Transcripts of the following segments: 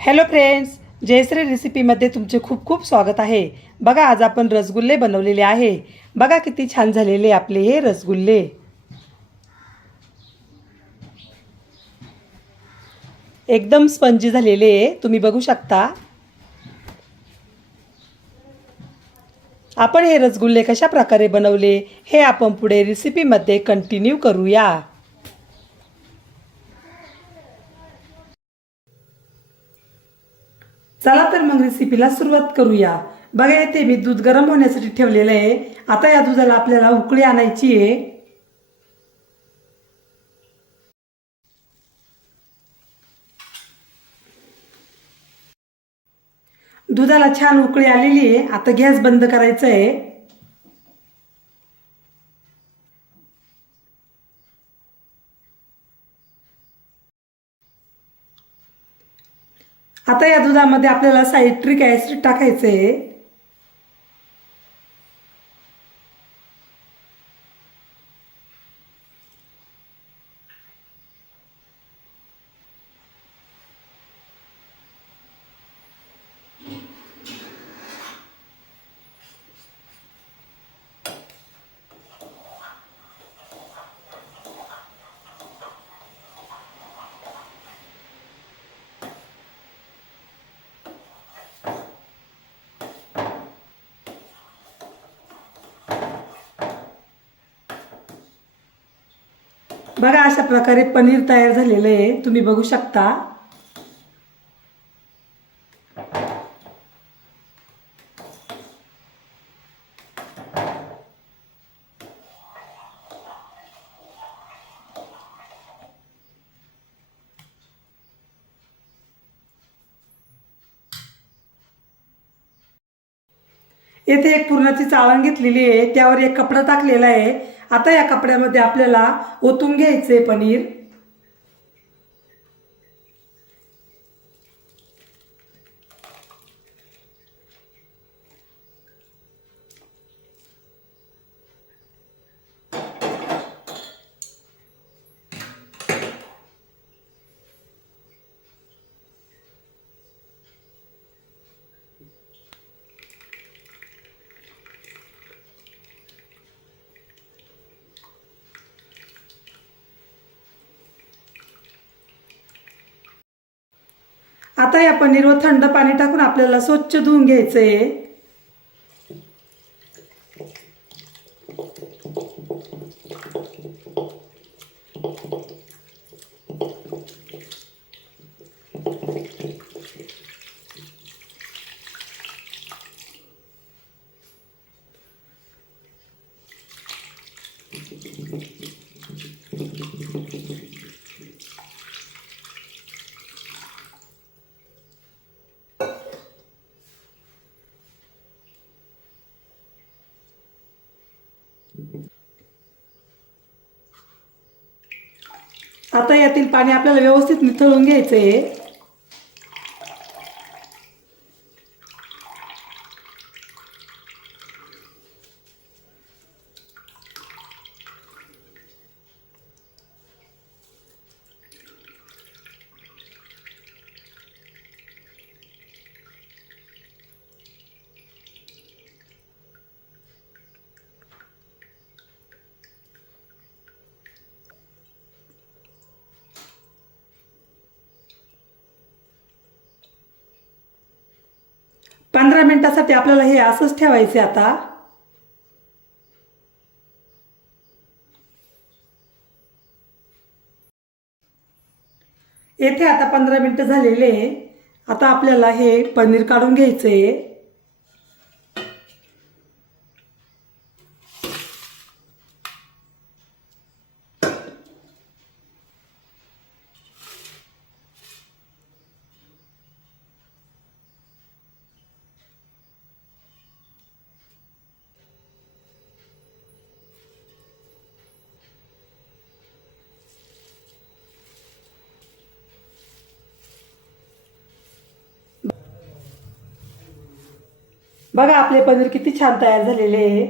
Hello friends, Jayashree रेसिपीमध्ये तुमचे खूप खूप स्वागत आहे। बघा, आज आपण रसगुल्ले बनवलेले आहे। बघा किती छान झालेले आपले हे रसगुल्ले। एकदम स्पंजी झालेले तुम्ही बघू शकता। आपण हे रसगुल्ले कशा प्रकारे बनवले हे आपण पुढे रेसिपीमध्ये कंटिन्यू करूया। चला तर मग रेसिपीला सुरुवात करूया। बघा, येथे मी दूध गरम होण्यासाठी ठेवलेले आहे। आता या दुधाला आपल्याला उकळी आणायची आहे। दुधाला छान उकळी आलेली आहे। आता गॅस बंद करायचा आहे। आता या दुधामध्ये आपल्याला सायट्रिक ॲसिड टाकायचं आहे। बघा, अशा प्रकारे पनीर तयार झालेलं आहे, तुम्ही बघू शकता। येथे एक पुरणाची चाळण घेतलेली आहे, त्यावर एक कपडा टाकलेला आहे। आता या कपड्यामध्ये आपल्याला ओतून घ्यायचे पनीर। आता या पनीरवर थंड पाणी टाकून आपल्याला स्वच्छ धुवून घ्यायचं आहे। आता यातील पाणी आपल्याला व्यवस्थित निथळून घ्यायचं आहे। पंधरा मिनिटासाठी आपल्याला हे असंच ठेवायचे। आता येथे आता 15 मिनिटं झालेले आहे। आता आपल्याला हे पनीर काढून घ्यायचं आहे। बघा, आपले पनीर किती छान तयार झालेले आहे।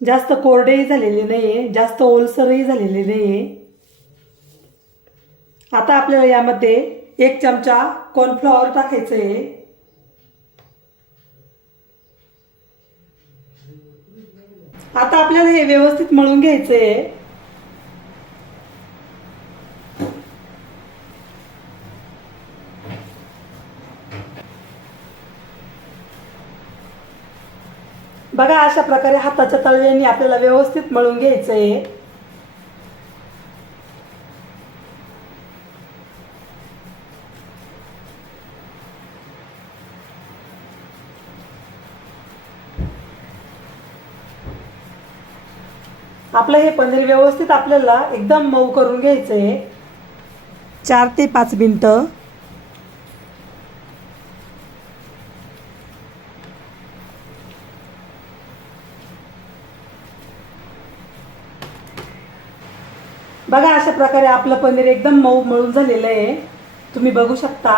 जास्त कोरडेही झालेले नाहीये, जास्त ओलसरही झालेले नाहीये। आता आपल्याला यामध्ये 1 चमचा कॉर्नफ्लॉवर टाकायचं आहे. आता आपल्याला हे व्यवस्थित मळून घ्यायचं आहे. बघा अशा प्रकारे हाताच्या तळव्यांनी आपल्याला व्यवस्थित मळून घ्यायचं आहे. आपलं हे पनीर व्यवस्थित आपल्याला एकदम मऊ करून घ्यायचं आहे. 4 ते 5 मिनिटं. बघा अशा प्रकारे आपलं पनीर एकदम मऊ मळून झालेलं आहे. तुम्ही बघू शकता.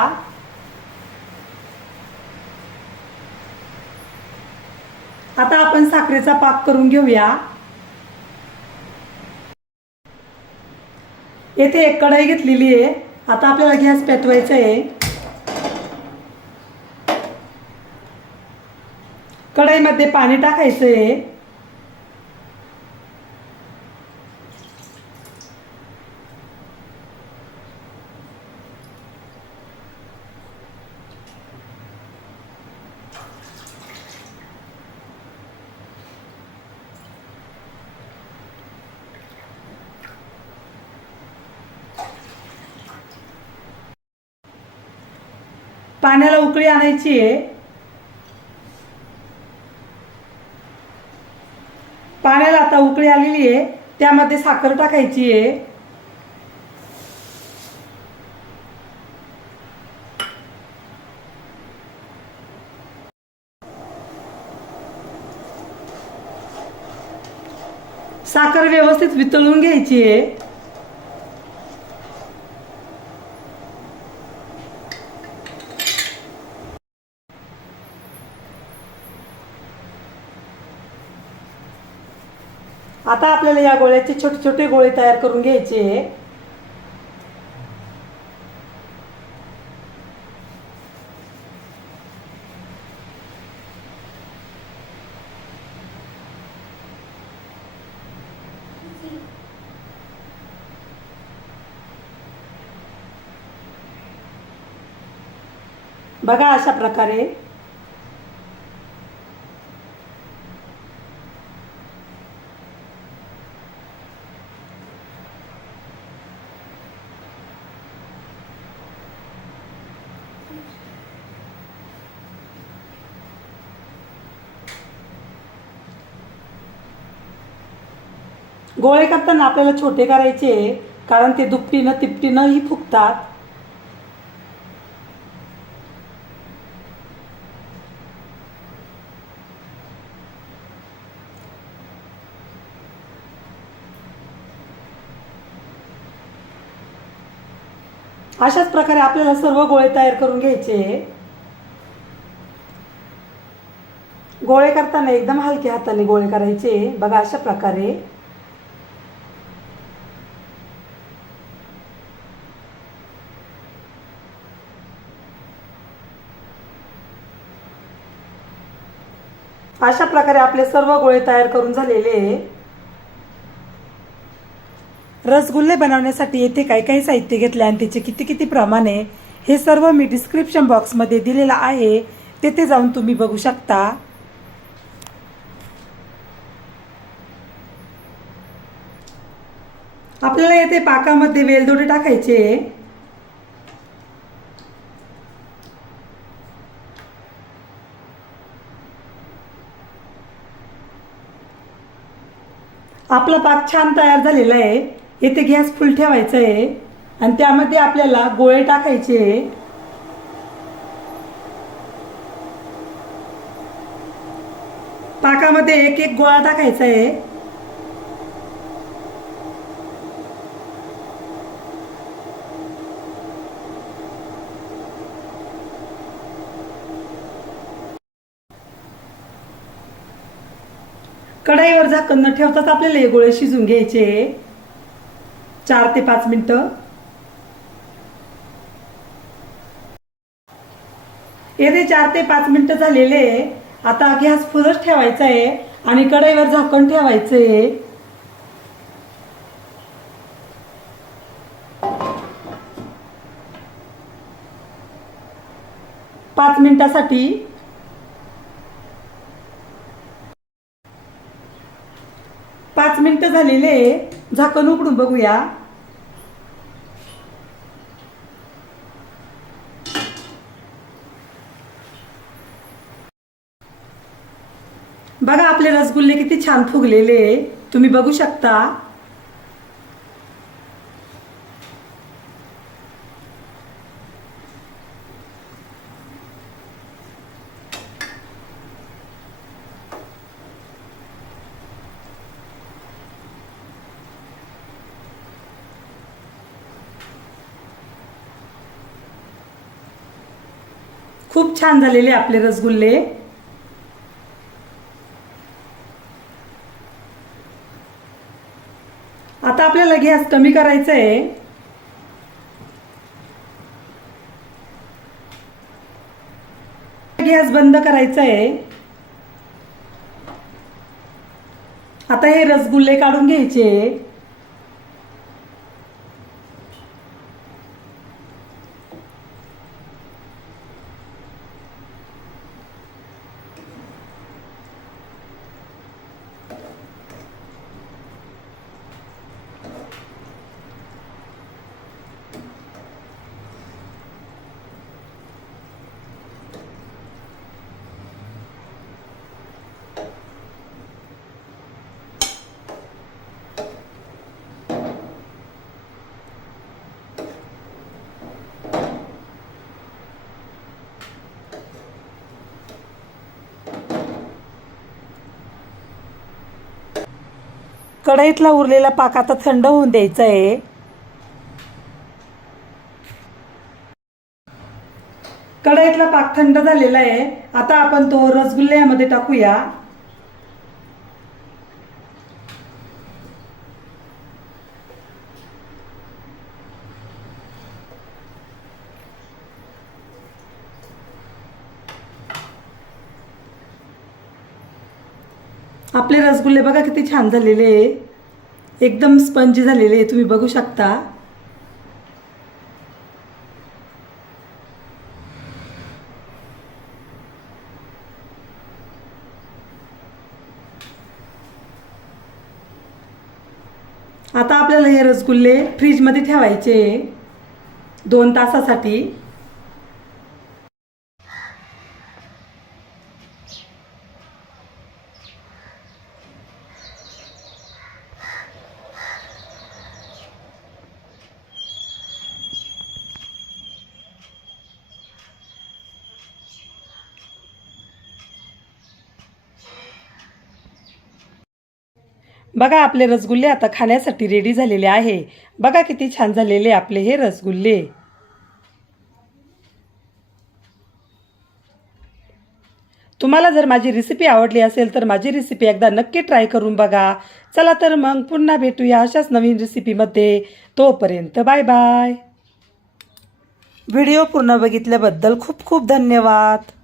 आता आपण साखरेचा पाक करून घेऊया. येथे एक कढई घेतलेली आहे. आता आपल्याला गॅस पेटवायचा आहे. कढईमध्ये पाणी टाकायचं आहे. पाण्याला उकळी आणायची आहे. पाण्याला आता उकळी आलेली आहे. त्यामध्ये साखर टाकायची आहे. साखर व्यवस्थित वितळून घ्यायची आहे. आता आपल्याला या गोळ्याचे छोटे छोटे गोळे तयार करून घ्यायचे आहे. बघा अशा प्रकारे. गोळे करताना आपल्याला छोटे करायचे, कारण ते दुपटीनं तिपटीनंही फुगतात. अशाच प्रकारे आपल्याला सर्व गोळे तयार करून घ्यायचे. गोळे करताना एकदम हलक्या हाताने गोळे करायचे. बघा अशा प्रकारे. अशा प्रकारे आपले सर्व गोळे तयार करून झालेले. रसगुल्ले बनवण्यासाठी येथे काही काही साहित्य घेतले आणि त्याचे किती किती प्रमाण आहे हे सर्व मी डिस्क्रिप्शन बॉक्समध्ये दिलेलं आहे. तेथे जाऊन तुम्ही बघू शकता. आपल्याला येथे पाकामध्ये वेलदोडे टाकायचे. आपला पाक छान तयार झालेला आहे. येथे गॅस फुल ठेवायचा आहे आणि त्यामध्ये आपल्याला गोळे टाकायचे. पाकामध्ये एक एक गोळा टाकायचा आहे. कढईवर झाकण न ठेवताच आपल्याला हे गोळे शिजून घ्यायचे 4 ते 5 मिनिटं. येथे 4 ते 5 मिनिटं झालेले आहे. आता गॅस फुलच ठेवायचा आहे आणि कढईवर झाकण ठेवायचं आहे. 5 मिनिटासाठी. 5 मिनिटं झालेले आहे. झाकण उघडून बघूया. बघा आपले रसगुल्ले किती छान फुगलेले आहे, तुम्ही बघू शकता. खूप छान झालेले आपले रसगुल्ले. आता आपल्याला गॅस कमी करायचा आहे. गॅस बंद करायचा आहे. आता हे रसगुल्ले काढून घ्यायचे. कढईतला उरलेला पाक आता थंड होऊन द्यायचा आहे. कढईतला पाक थंड झालेला आहे. आता आपण तो रसगुल्ले यामध्ये टाकूया. आपले रसगुल्ले बघा किती छान झालेले आहे, एकदम स्पंजी झालेले आहे, तुम्ही बघू शकता. आता आपल्याला हे रसगुल्ले फ्रीजमध्ये ठेवायचे 2 तासासाठी. बघा आपले रसगुल्ले आता खाण्यासाठी रेडी झालेले आहे. बघा किती छान झालेले आपले हे रसगुल्ले. तुम्हाला जर माझी रेसिपी आवडली असेल तर माझी रेसिपी एकदा नक्की ट्राय करून बघा. चला तर मग पुन्हा भेटूया अशाच नवीन रेसिपीमध्ये. तोपर्यंत बाय बाय. व्हिडिओ पूर्ण बघितल्याबद्दल खूप खूप धन्यवाद.